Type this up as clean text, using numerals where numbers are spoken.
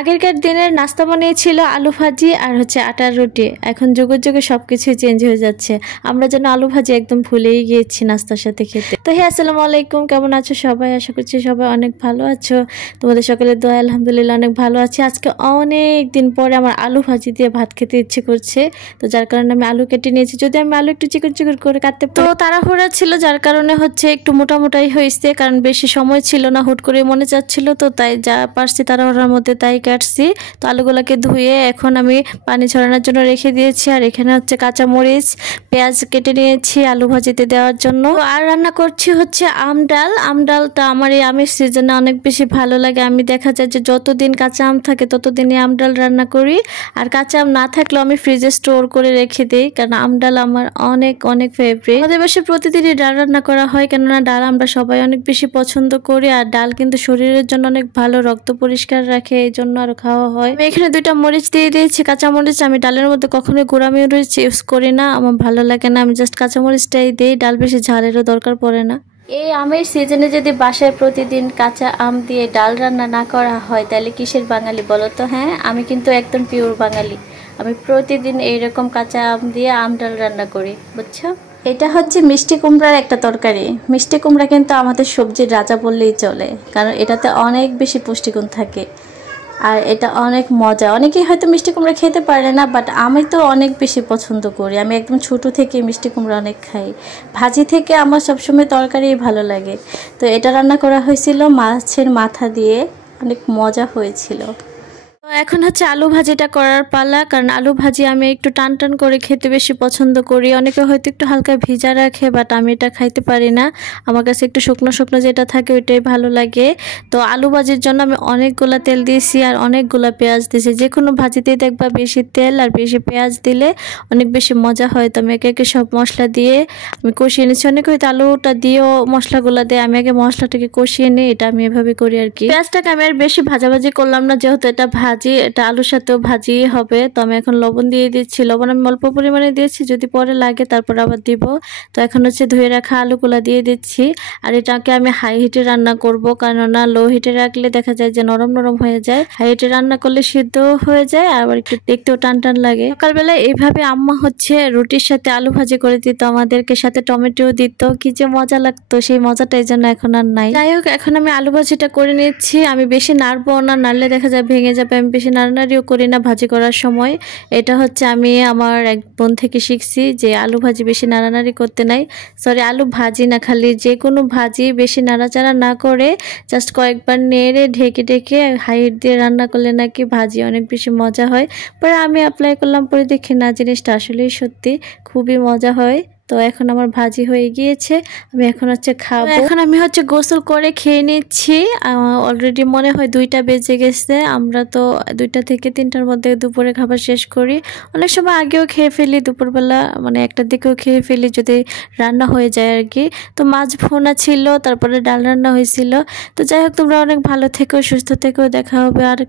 আগেরকার দিনের নাস্তা বানিয়েছিল আলু ভাজি আর হচ্ছে আটার রুটি। এখন যুগে যুগে সবকিছুই চেঞ্জ হয়ে যাচ্ছে। আমরা যেন আলু ভাজি একদম ভুলেই গিয়েছি নাস্তার সাথে খেতে। তো হ্যাঁ, আসসালামু আলাইকুম, কেমন আছো সবাই? আশা করছি সবাই অনেক ভালো আছো। তোমাদের সকলের দোয়া আলহামদুলিল্লাহ অনেক ভালো আছি। আজকে অনেক দিন পরে আমার আলু ভাজি দিয়ে ভাত খেতে ইচ্ছে করছে, তো যার কারণে আমি আলু কেটে নিয়েছি। যদি আমি আলু একটু চিকন চিকন করে কাটতে পারি, তো তাড়াহুড়া ছিল যার কারণে হচ্ছে একটু মোটামোটাই হয়েছে, কারণ বেশি সময় ছিল না, হুট করে মনে চাচ্ছিল, তো তাই যা পারছি তাড়াহুড়ার মধ্যে তাই কাটছি। তো আলুগুলোকে ধুয়ে এখন আমি পানি ছড়ানোর জন্য রেখে দিয়েছি। আর এখানে হচ্ছে কাঁচামরিচ, পেঁয়াজ কেটে নিয়েছি আলু ভাজিতে দেওয়ার জন্য। আর রান্না করছি হচ্ছে আম ডাল। আম ডালটা আমার এই আমের সিজনে অনেক বেশি ভালো লাগে। আমি দেখা যায় যে যতদিন কাঁচা আম থাকে ততদিনই আম ডাল রান্না করি, আর কাঁচা আম না থাকলেও আমি ফ্রিজে স্টোর করে রেখে দিই, কারণ আম ডাল আমার অনেক অনেক ফেভারিট। আমাদের বাসায় প্রতিদিনই ডাল রান্না করা হয়, কেননা ডাল আমরা সবাই অনেক বেশি পছন্দ করি। আর ডাল কিন্তু শরীরের জন্য অনেক ভালো, রক্ত পরিষ্কার রাখে, এই জন্য আরো খাওয়া হয়। আমি এখানে 2টা মরিচ দিয়ে দিয়েছি, কাঁচা মরিচ। আমি ডালের মধ্যে কখনোই গুঁড়া মরিচ ইউজ করি না, আমার ভালো লাগে না। আমি জাস্ট কাঁচা মরিচটাই দিই, ডাল বেশি ঝালেরও দরকার পড়ে না। এই আমের সিজনে যদি বাসায় প্রতিদিন কাঁচা আম দিয়ে ডাল রান্না না করা হয়, তাহলে কিসের বাঙালি বলো তো? হ্যাঁ, আমি কিন্তু একদম পিওর বাঙালি। আমি প্রতিদিন এইরকম কাঁচা আম দিয়ে আম ডাল রান্না করি, বুঝছো? এটা হচ্ছে মিষ্টি কুমড়ার একটা তরকারি। মিষ্টি কুমড়া কিন্তু আমাদের সবজির রাজা বললেই চলে, কারণ এটাতে অনেক বেশি পুষ্টিগুণ থাকে আর এটা অনেক মজা। অনেকেই হয়তো মিষ্টি কুমড়া খেতে পারে না, বাট আমি তো অনেক বেশি পছন্দ করি। আমি একদম ছোট থেকে মিষ্টি কুমড়া অনেক খাই। ভাজি থেকে আমার সবসময় তরকারিই ভালো লাগে। তো এটা রান্না করা হয়েছিল মাছের মাথা দিয়ে, অনেক মজা হয়েছিল। এখন হচ্ছে আলু ভাজিটা করার পালা, কারণ আলু ভাজি আমি একটু টান টান করে খেতে বেশি পছন্দ করি। অনেকে হয়তো একটু হালকা ভিজা রাখে, বাট আমি এটা খাইতে পারি না। আমার কাছে একটু শুকনো শুকনো যেটা থাকে ওইটাই ভালো লাগে। তো আলু ভাজির জন্য আমি অনেকগুলা তেল দিয়েছি আর অনেকগুলা পেঁয়াজ দিয়েছি। যে কোনো ভাজিতেই দেখবা বেশি তেল আর বেশি পেঁয়াজ দিলে অনেক বেশি মজা হয়। তো আমি একে একে সব মশলা দিয়ে আমি কষিয়ে নিচ্ছি। অনেকে হয়তো আলুটা দিয়েও মশলাগুলো দেয়, আমি আগে মশলাটাকে কষিয়ে নিই, এটা আমি এভাবে করি আর কি। পেঁয়াজটাকে আমি আর বেশি ভাজাভাজি করলাম না, যেহেতু এটা ভাজি, এটা আলুর সাথেও ভাজি হবে। তো আমি এখন লবণ দিয়ে দিচ্ছি। লবণ আমি অল্প পরিমাণে দিয়েছি, যদি পরে লাগে তারপর আবার দিব। তো এখন হচ্ছে ধুয়ে রাখা আলুগুলা দিয়ে দিচ্ছি। আর এটাকে আমি হাই হিটে রান্না করব, কেননা লো হিটে রাখলে দেখা যায় যে নরম নরম হয়ে যায়। হাই হিটে রান্না করলে সিদ্ধ হয়ে যায়, আবার একটু দেখতেও টান টান লাগে। সকালবেলা এইভাবে আম্মা হচ্ছে রুটির সাথে আলু ভাজি করে দিত আমাদেরকে, সাথে টমেটো দিত, কি যে মজা লাগতো। সেই মজাটা এই জন্য এখন আর নাই। যাই হোক, এখন আমি আলু ভাজিটা করে নিচ্ছি। আমি বেশি নাড়বো না, নাড়লে দেখা যায় ভেঙে যাবে। আমি বেশি নাড়ানাড়িও করি না ভাজি করার সময়। এটা হচ্ছে আমি আমার এক বোন থেকে শিখছি যে আলু ভাজি বেশি নাড়ানাড়ি করতে নাই। সরি, আলু ভাজি না, খালি যে কোনো ভাজি বেশি নাড়াচাড়া না করে জাস্ট কয়েকবার নেড়ে ঢেকে ঢেকে হাই হিট দিয়ে রান্না করলে নাকি ভাজি অনেক বেশি মজা হয়। পরে আমি অ্যাপ্লাই করলাম, পরে দেখি না, জিনিসটা আসলেই সত্যি খুবই মজা হয়। তো এখন আমার ভাজি হয়ে গিয়েছে, আমি এখন হচ্ছে খাবো। এখন আমি হচ্ছে গোসল করে খেয়ে নিচ্ছি। অলরেডি মনে হয় 2টা বেজে গেছে। আমরা তো 2টা থেকে 3টার মধ্যে দুপুরে খাবার শেষ করি। অনেক সময় আগেও খেয়ে ফেলি, দুপুরবেলা মানে 1টার দিকেও খেয়ে ফেলি যদি রান্না হয়ে যায় আর কি। তো মাছ ভুনা ছিল, তারপরে ডাল রান্না হয়েছিল। তো যাই হোক, তোমরা অনেক ভালো থেকো, সুস্থ থেকো, দেখা হবে আর